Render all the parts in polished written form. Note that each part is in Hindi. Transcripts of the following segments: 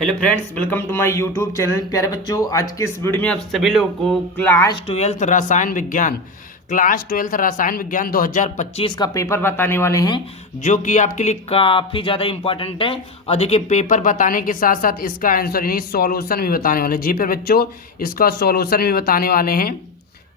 Hello friends, welcome to my YouTube channel. प्यारे बच्चों, आज के इस वीडियो में आप सभी लोगों को क्लास 12 रसायन विज्ञान 2025 का पेपर बताने वाले हैं, जो कि आपके लिए काफ़ी ज़्यादा इंपॉर्टेंट है। और देखिए, पेपर बताने के साथ साथ इसका आंसर यानी सॉल्यूशन भी बताने वाले हैं। जी प्यारे बच्चों, इसका सॉल्यूशन भी बताने वाले हैं।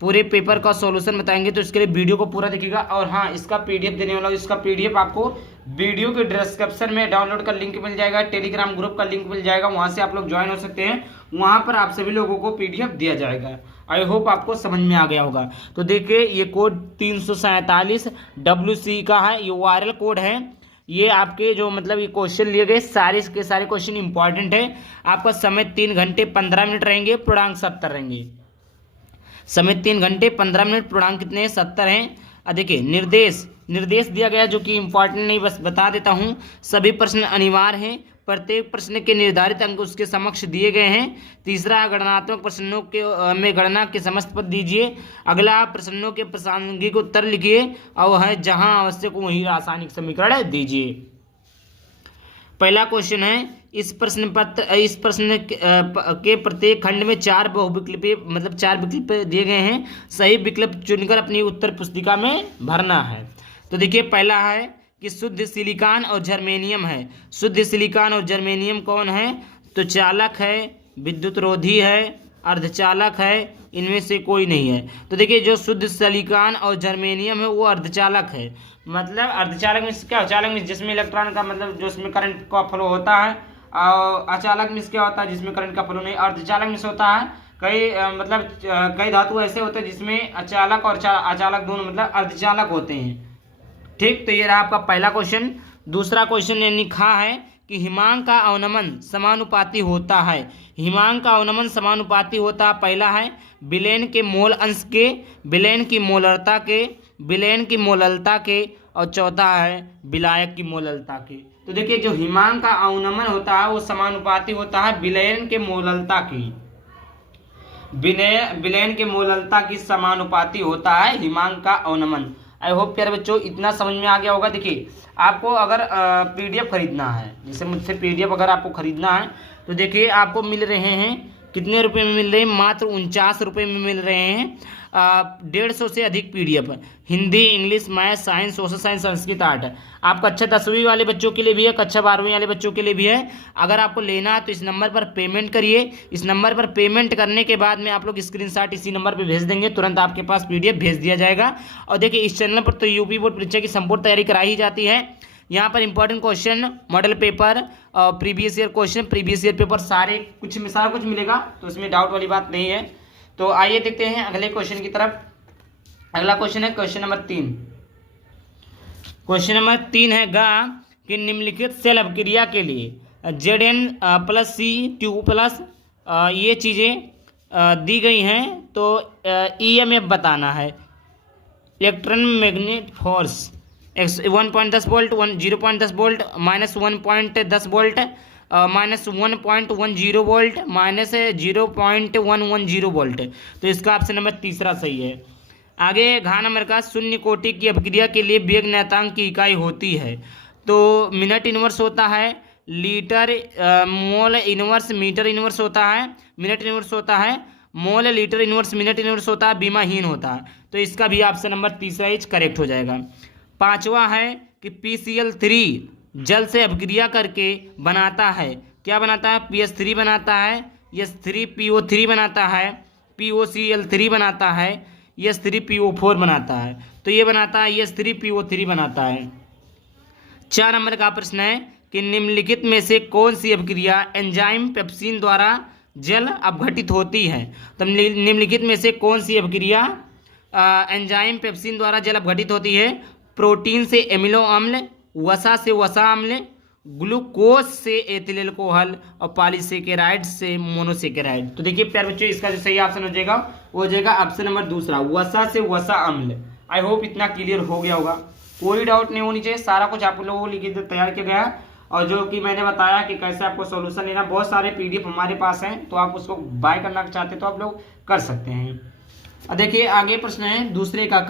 पूरे पेपर का सॉल्यूशन बताएंगे, तो इसके लिए वीडियो को पूरा देखिएगा। और हाँ, इसका पीडीएफ देने वाला हूं। इसका पीडीएफ आपको वीडियो के डिस्क्रिप्शन में डाउनलोड का लिंक मिल जाएगा, टेलीग्राम ग्रुप का लिंक मिल जाएगा, वहां से आप लोग ज्वाइन हो सकते हैं। वहां पर आप सभी लोगों को पीडीएफ दिया जाएगा। आई होप आपको समझ में आ गया होगा। तो देखिए, ये कोड 347 WC का है, ये वायरल कोड है। ये आपके जो मतलब ये क्वेश्चन लिए गए सारे के सारे क्वेश्चन इंपॉर्टेंट है। आपका समय 3 घंटे 15 मिनट रहेंगे, पूर्णांक 70 रहेंगे। समय 3 घंटे 15 मिनट, पूर्णांक कितने हैं? 70 हैं। देखिए, निर्देश दिया गया, जो कि इंपॉर्टेंट नहीं, बस बता देता हूं। सभी प्रश्न अनिवार्य हैं। प्रत्येक प्रश्न के निर्धारित अंक उसके समक्ष दिए गए हैं। तीसरा, गणनात्मक प्रश्नों के में गणना के समस्त पद दीजिए। अगला, प्रश्नों के प्रासंगिक उत्तर लिखिए, और है जहां आवश्यक वहीं रासायनिक समीकरण दीजिए। पहला क्वेश्चन है, इस प्रश्न के प्रत्येक खंड में 4 बहुविकल्पीय मतलब 4 विकल्प दिए गए हैं। सही विकल्प चुनकर अपनी उत्तर पुस्तिका में भरना है। तो देखिए, पहला है कि शुद्ध सिलिकॉन और जर्मेनियम है। शुद्ध सिलिकॉन और जर्मेनियम कौन है? तो चालक है, विद्युत रोधी है, अर्धचालक है, इनमें से कोई नहीं है। तो देखिए, जो शुद्ध सिलिकॉन और जर्मेनियम है वो अर्धचालक है। मतलब अर्धचालक में क्या? चालक में जिसमें इलेक्ट्रॉन का मतलब जो इसमें करंट का फ्लो होता है, और अचालक में क्या होता है जिसमें करंट का फ्लो नहीं। अर्धचालक में होता है कई धातु ऐसे होते हैं जिसमें अचालक और अचालक दोनों मतलब अर्धचालक होते हैं। ठीक, तो ये रहा आपका पहला क्वेश्चन। दूसरा क्वेश्चन ने लिखा है कि हिमांक का अवनमन समानुपाती होता है। हिमांक का अवनमन समानुपाती होता है। पहला है विलयन के मोल अंश के, विलयन की मोलरता के, विलयन की मोललता के, और चौथा है विलायक की मोललता के। तो देखिए, जो हिमांक का अवनमन होता है वो समानुपाती होता है विलयन के मोललता की। विलयन के मोललता की समानुपाती होता है हिमांक का अवनमन। आई होप प्यारे बच्चों इतना समझ में आ गया होगा। देखिए, आपको अगर पीडीएफ खरीदना है, जैसे मुझसे पीडीएफ अगर आपको खरीदना है, तो देखिए आपको मिल रहे हैं कितने रुपए में मिल रहे हैं? मात्र 49 रुपये में मिल रहे हैं। 150 से अधिक PDF, Hindi, English, math, science, social science, Sanskrit, art. आप कक्षा 10वीं वाले बच्चों के लिए भी है, कक्षा 12वीं वाले बच्चों के लिए भी है। अगर आपको लेना है तो इस नंबर पर पेमेंट करिए। इस नंबर पर पेमेंट करने के बाद में आप लोग स्क्रीनशॉट इसी नंबर पर भेज देंगे, तुरंत आपके पास पीडीएफ भेज दिया जाएगा। और देखिए, इस चैनल पर तो यूपी बोर्ड परीक्षा की संपूर्ण तैयारी कराई ही जाती है। यहाँ पर important question, model paper, previous year question, previous year paper सारा कुछ मिलेगा, तो इसमें डाउट वाली बात नहीं है। तो आइए देखते हैं अगले क्वेश्चन की तरफ। अगला क्वेश्चन है क्वेश्चन नंबर 3। क्वेश्चन नंबर 3 है गा कि निम्नलिखित सेल अभिक्रिया के लिए Zn+C2+ ये चीज़ें दी गई हैं, तो EMF बताना है। Electron magnet force 1.10 volt, 0.10 volt, -1.10 volt, -1.10 volt, -0.110 volt. तो इसका ऑप्शन नंबर तीसरा सही है। आगे, घन नंबर का शून्य कोटि की अभिक्रिया के लिए वेग नियतांक की इकाई होती है। तो मिनट इनवर्स होता है, litre, mole inverse metre inverse होता है, मिनट इनवर्स होता है, mole litre inverse minute inverse होता है, बीमाहीन होता है। तो इसका भी ऑप्शन नंबर तीसरा इज करेक्ट हो जाएगा। पांचवा है कि PCl3 जल से अभिक्रिया करके बनाता है। क्या बनाता है? PS3 बनाता है, S3PO3 बनाता है, POCl3 बनाता है, S3PO4 बनाता है। तो ये बनाता है S3PO3 बनाता है। 4 नंबर का प्रश्न है कि निम्नलिखित में से कौन सी अभिक्रिया एंजाइम पेप्सिन द्वारा जल अपघटित होती है? तो निम्नलिखित में से कौन सी अभिक्रिया एंजाइम पेप्सिन द्वारा जल अपघटित होती है? प्रोटीन से एमिनो अम्ल, वसा से वसा अम्ल, ग्लूकोज से एथिल अल्कोहल, और पॉलीसेकेराइड से मोनोसेकेराइड। तो देखिए प्यारे बच्चों, इसका जो सही ऑप्शन हो जाएगा वो हो जाएगा ऑप्शन नंबर दूसरा, वसा से वसा अम्ल। आई होप इतना क्लियर हो गया होगा, कोई डाउट नहीं होनी चाहिए। सारा कुछ आप लोगों को लिखित तैयार किया गया है, और जो कि मैंने बताया कि कैसे आपको सॉल्यूशन लेना, बहुत सारे पीडीएफ हमारे पास हैं, तो आप उसको बाय करना चाहते तो आप लोग कर सकते हैं। अब देखिए, आगे प्रश्न है दूसरे का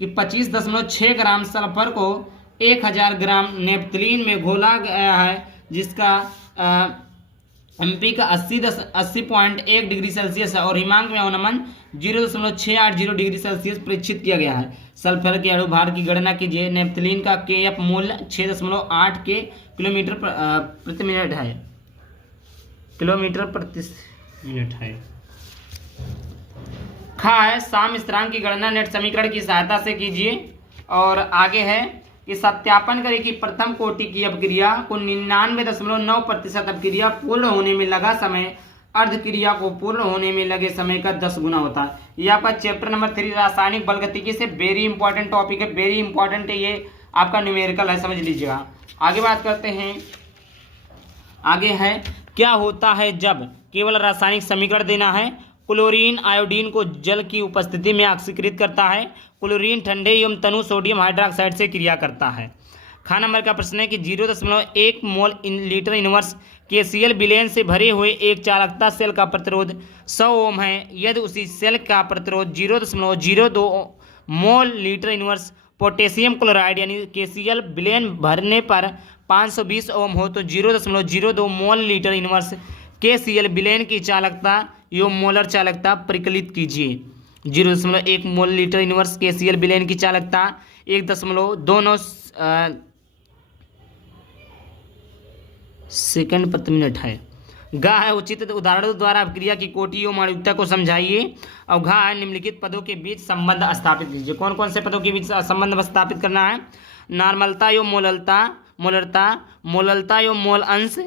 कि 25.6 ग्राम सल्फर को 1000 ग्राम नेपथलीन में घोला गया है, जिसका एमपी का 80.1 डिग्री सेल्सियस है और हिमांक में अवनमन 0.680 डिग्री सेल्सियस परीक्षित किया गया है। सल्फर के अणु भार की गणना कीजिए। नेप्थलीन का केएफ मूल्य 6.8 के किलोमीटर प्रति मिनट है। किलोमीटर प्रति मिनट है। खा है साम स्थिरांक की गणना नेट समीकरण की सहायता से कीजिए। और आगे है कि सत्यापन करें कि प्रथम कोटि की अपक्रिया को 99.9% अपक्रिया पूर्ण होने में लगा समय अर्ध क्रिया को पूर्ण होने में लगे समय का 10 गुना होता है। ये आपका चैप्टर नंबर 3 रासायनिक बल गतिकी से वेरी इंपॉर्टेंट टॉपिक है, वेरी इंपॉर्टेंट है, ये आपका न्यूमेरिकल है, समझ लीजिएगा। आगे बात करते हैं। आगे है क्या होता है जब केवल रासायनिक समीकरण देना है। क्लोरीन आयोडीन को जल की उपस्थिति में ऑक्सीकृत करता है। क्लोरीन ठंडे एवं तनु सोडियम हाइड्रोक्साइड से क्रिया करता है। खा नंबर का प्रश्न है कि 0.1 मोल लीटर इनवर्स KCl विलेन से भरे हुए एक चालकता सेल का प्रतिरोध 100 ओम है। यदि उसी सेल का प्रतिरोध 0.02 मोल लीटर इनवर्स पोटेशियम क्लोराइड यानी KCl विलेन भरने पर 520 ओम हो तो 0.02 मोल लीटर इनवर्स KCl विलेन की चालकता एवं मोलर चालकता परिकलित कीजिए। 0.1 मोल लीटर इनवर्स KCl विलेन की चालकता 1.29 सेकंड प्रति मिनट है। घ है उचित उदाहरणों द्वारा अपक्रिया की कोटि एवं आणविकता को समझाइए। और घ है निम्नलिखित पदों के बीच संबंध स्थापित कीजिए। कौन कौन से पदों के बीच संबंध स्थापित करना है। नॉर्मलता एवं मोललता एवं मोल अंश।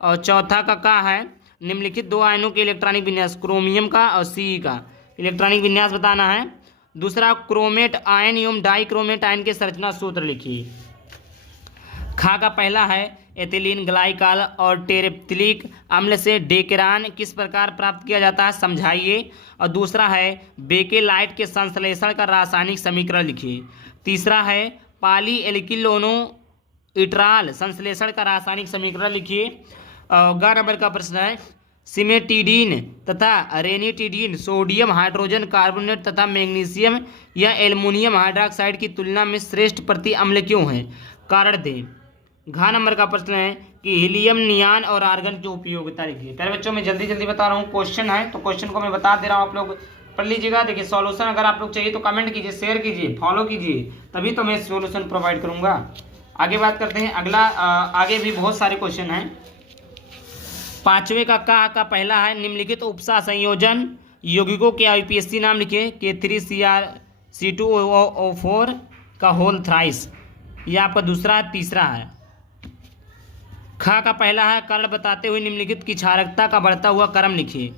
और चौथा का है निम्नलिखित दो आयनों के इलेक्ट्रॉनिक विन्यास, क्रोमियम का और सी का इलेक्ट्रॉनिक विन्यास बताना है। दूसरा क्रोमेट आयन एवं डाई क्रोमेट आयन के संरचना सूत्र लिखिए। खा का पहला है एथिलीन ग्लाइकॉल और टेरेप्थिलिक अम्ल से डेकेरान किस प्रकार प्राप्त किया जाता है समझाइए। और दूसरा है बेकेलाइट के संश्लेषण का रासायनिक समीकरण लिखिए। तीसरा है पॉली एल्किलोनो इट्राल संश्लेषण का रासायनिक समीकरण लिखिए। 11 नंबर का प्रश्न है सिमेटिडीन तथा रेनिटिडीन सोडियम हाइड्रोजन कार्बोनेट तथा मैग्नीशियम या एल्युमिनियम हाइड्रोक्साइड की तुलना में श्रेष्ठ प्रति अम्ल क्यों है, कारण दें। घ नंबर का प्रश्न है कि हीलियम नियान और आर्गन की उपयोगिता लिखिए। पहले बच्चों मैं जल्दी जल्दी बता रहा हूँ, क्वेश्चन है तो क्वेश्चन को मैं बता दे रहा हूँ, आप लोग पढ़ लीजिएगा। देखिए सॉल्यूशन अगर आप लोग चाहिए तो कमेंट कीजिए, शेयर कीजिए, फॉलो कीजिए, तभी तो मैं सॉल्यूशन प्रोवाइड करूँगा। आगे बात करते हैं। अगला आगे भी बहुत सारे क्वेश्चन हैं। पांचवे का पहला है निम्नलिखित उपसा संयोजन यौगिकों के IUPAC नाम लिखिए। K3CrC2O4 का होल थ्राइस, यह आपका दूसरा तीसरा है। खा का पहला है कर्ण बताते हुए निम्नलिखित की क्षारकता का बढ़ता हुआ क्रम लिखिए।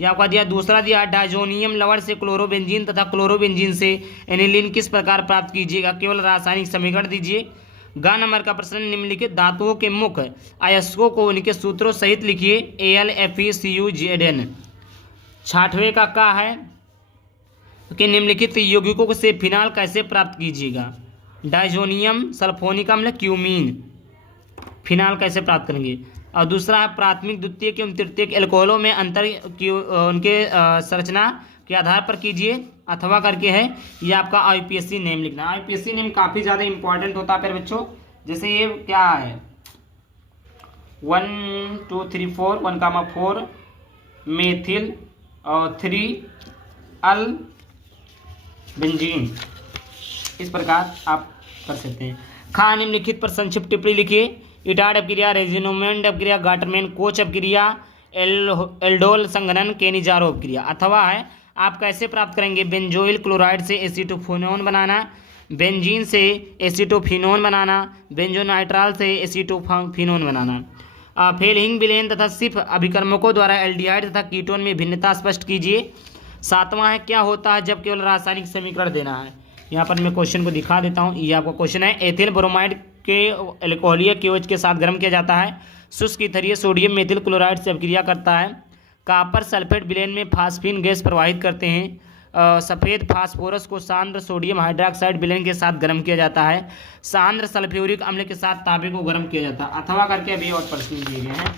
यह आपका दिया। दूसरा दिया डाइजोनियम लवण से क्लोरोबेंजीन तथा क्लोरोबेंजीन से एनिलीन किस प्रकार प्राप्त कीजिएगा, केवल रासायनिक समीकरण दीजिए। ग नंबर का प्रश्न निम्नलिखित धातुओं के मुख्य अयस्कों को उनके सूत्रों सहित लिखिए। AlFeCuZn। छठवें का है कि निम्नलिखित यौगिकों से फिनाल कैसे प्राप्त कीजिएगा। डाइजोनियम सल्फोनिक अम्ल क्यूमीन, फिनाल कैसे प्राप्त करेंगे। और दूसरा है प्राथमिक द्वितीयक एवं तृतीयक एल्कोहलों में अंतर की उनके संरचना के आधार पर कीजिए। अथवा करके है ये आपका IUPAC नेम लिखना। IUPAC नेम काफ़ी ज़्यादा इंपॉर्टेंट होता है फिर बच्चों। जैसे ये क्या है 1 2 3 4 1,4 मेथिल और 3 अल बेंजीन, इस प्रकार आप कर सकते हैं। खा निम्नलिखित पर संक्षिप्त टिप्पणी लिखिए। इटाड अपक्रिया, रेजिनोमेंड अपक्रिया, गाटरमैन कोच अपक्रिया, एल्डोल संघनन, केनिजारो अपक्रिया। अथवा है आप कैसे प्राप्त करेंगे। बेंजोइल क्लोराइड से एसीटोफिनोन बनाना, बेंजीन से एसीटोफिनोन बनाना, बेंजोनाइट्राल से एसीटोफिनोन बनाना। फेलहिंग विलेन तथा सिफ अभिकर्मकों द्वारा एल्डिहाइड तथा कीटोन में भिन्नता स्पष्ट कीजिए। सातवां है क्या होता है जब केवल रासायनिक समीकरण देना है। यहाँ पर मैं क्वेश्चन को दिखा देता हूँ। ये आपका क्वेश्चन है एथिल ब्रोमाइड के एल्कोहलीय KOH के साथ गर्म किया जाता है। शुष्क ईथरीय सोडियम मेथिल क्लोराइड से अभिक्रिया करता है। कॉपर सल्फेट विलेन में फास्फीन गैस प्रवाहित करते हैं। सफ़ेद फास्फोरस को सांद्र सोडियम हाइड्रोक्साइड विलेन के साथ गर्म किया जाता है। सांद्र सल्फ्यूरिक अम्ल के साथ तांबे को गर्म किया जाता है। अथवा करके अभी और प्रश्न दिए गए हैं।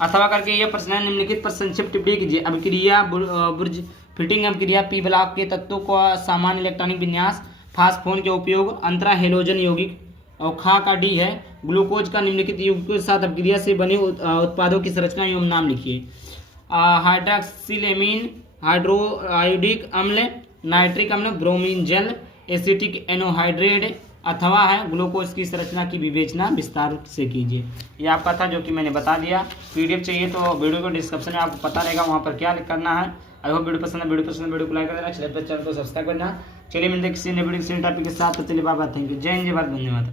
अथवा करके यह प्रश्न है निम्नलिखित पर संक्षिप्त टिप्पणी कीजिए। अभिक्रिया बुर्ज फिटिंग अभिक्रिया पी ब्लॉक के तत्वों का सामान्य इलेक्ट्रॉनिक विन्यास, फास्फोन के उपयोग, अंतरा हेलोजन यौगिक और खा का डी है, ग्लूकोज का निम्नलिखित युग्म के साथ अपक्रिया से बने उत्पादों की संरचना एवं नाम लिखिए। हाइड्रॉक्सिलेमीन, हाइड्रोआयोडिक अम्ल, नाइट्रिक अम्ल, ब्रोमीन जल, एसिटिक एनोहाइड्रेट अथवा है ग्लूकोज की संरचना की विवेचना विस्तार से कीजिए। ये आपका था जो कि मैंने बता दिया। पीडीएफ चाहिए तो वीडियो को डिस्क्रिप्शन में आपको पता रहेगा, वहाँ पर क्या करना है। आई होप वीडियो पसंद है, वीडियो को लाइक कर देना, चैनल को सब्सक्राइब करना। चलिए मिलते हैं किसी नए वीडियो किसी टॉपिक के साथ, तो चलिए बाय बाय, थैंक यू, जय हिंद, जय भारत, धन्यवाद।